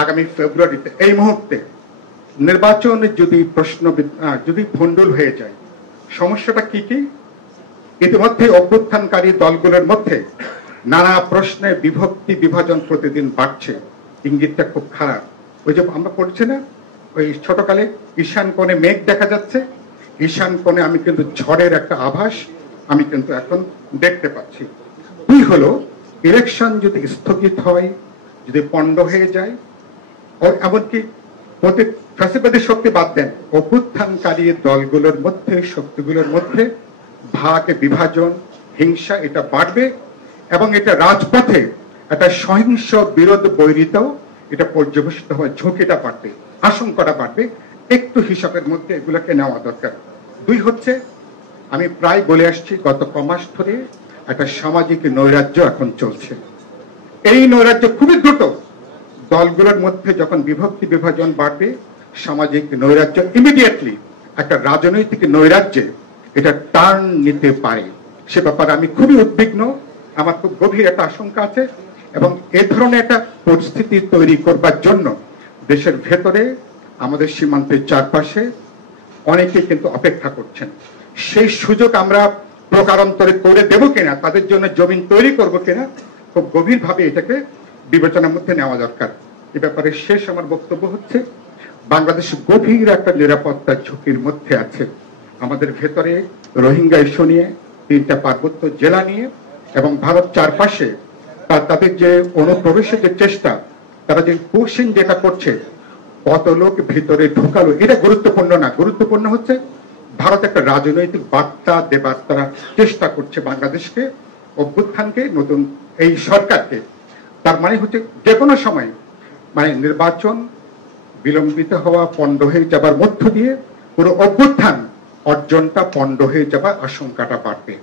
আগামী ফেব্রুয়ারিতে এই মুহূর্তে নির্বাচন যদি ভণ্ডুল হয়ে যায়, সমস্যাটা কি কি? ইতিমধ্যে অভ্যুত্থানকারী দলগুলোর মধ্যে নানা প্রশ্নে বিভক্তি বিভাজন প্রতিদিন বাড়ছে, ইঙ্গিতটা খুব খারাপ। ওই যে আমরা পড়ছি না, ওই ছোটকালে ঈশান কোণে মেঘ দেখা যাচ্ছে, ঈশান কোণে আমি কিন্তু ঝড়ের একটা আভাস আমি কিন্তু এখন দেখতে পাচ্ছি। দুই হলো, ইলেকশন যদি স্থগিত হয়, যদি পণ্ড হয়ে যায়, এমনকি ফ্যাসিবাদী শক্তি বাদ দেন, অভ্যুত্থানকারী দলগুলোর মধ্যে, শক্তিগুলোর মধ্যে ভাগ বিভাজন, হিংসা এটা বাড়বে এবং এটা রাজপথে একটা সহিংস বিরোধ বৈরিতাও এটা পর্যবেসিত হওয়ার ঝুঁকিটা বাড়বে, আশঙ্কাটা বাড়বে। একটু হিসাবের মধ্যে এগুলোকে নেওয়া দরকার। দুই হচ্ছে, আমি প্রায় বলে আসছি গত কমাস ধরে একটা সামাজিক নৈরাজ্য এখন চলছে। এই নৈরাজ্য খুবই দ্রুত, দলগুলোর মধ্যে যখন বিভক্তি বিভাজন বাড়বে, সামাজিক নৈরাজ্য ইমিডিয়েটলি একটা রাজনৈতিক নৈরাজ্যে এটা টার্ন নিতে পারে। সে ব্যাপারে আমি খুবই উদ্বিগ্ন, আমার খুব গভীর একটা আশঙ্কা আছে। এবং এ ধরনের একটা পরিস্থিতি তৈরি করবার জন্য দেশের ভেতরে, আমাদের সীমান্তের চারপাশে অনেকে কিন্তু অপেক্ষা করছেন। সেই সুযোগ আমরা প্রকারান্তরে করে দেব কিনা, তাদের জন্য জমিন তৈরি করব কিনা, খুব গভীরভাবে এটাকে বিবেচনার মধ্যে নেওয়া দরকার। এ ব্যাপারে শেষ আমার বক্তব্য হচ্ছে, বাংলাদেশ গভীর একটা নিরাপত্তা ঝুঁকির মধ্যে আছে। আমাদের ভেতরে রোহিঙ্গা ইস্যু নিয়ে, 3টা পার্বত্য জেলা নিয়ে এবং ভারত চারপাশে তাদের যে অনুপ্রবেশের যে চেষ্টা, তারা যে পুশিং যেটা করছে, কত লোক ভিতরে ঢুকালো, এটা গুরুত্বপূর্ণ না। গুরুত্বপূর্ণ হচ্ছে ভারত একটা রাজনৈতিক বার্তা দেবার তারা চেষ্টা করছে বাংলাদেশকে, অভ্যুত্থানকে, নতুন এই সরকারকে। তার মানে হচ্ছে যে কোনো সময় নির্বাচন বিলম্বিত হওয়া, পণ্ড হয়ে যাবার মধ্য দিয়ে পুরো অভ্যুত্থান অর্জনটা পণ্ড হয়ে যাবার আশঙ্কাটা বাড়বে।